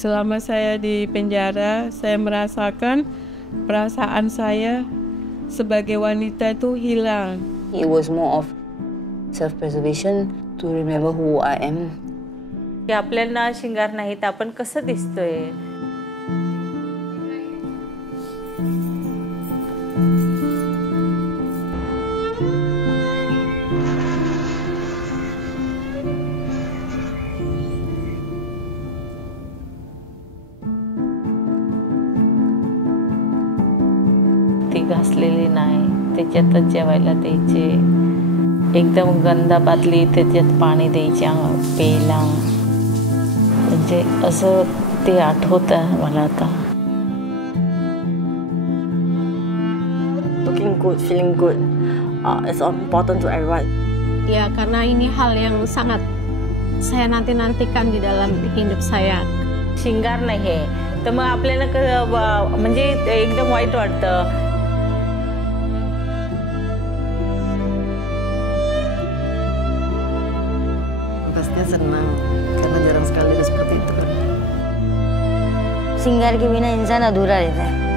Selama saya di penjara, saya merasakan perasaan saya sebagai wanita itu hilang. It was more of self-preservation to remember who I am. की आपल्याला शिंगार नाही तर आपण कसं दिसतोय. ती घासलेली नाही, त्याच्यातच जेवायला द्यायचे. एकदम गंदा बादली त्याच्यात पाणी द्यायचे प्यायला. म्हणजे असं ते आठवतं मला आता. Looking good, feeling good, it's important to everyone. Ya, karena ini hal yang sangat saya nanti-nantikan di dalam hidup saya. शिंगार नाही आहे तर मग आपल्याला म्हणजे एकदम वाईट वाटतं. Pastinya senang karena jarang sekali seperti itu kan. Singar के बिना इंसान अधूरा रहता है.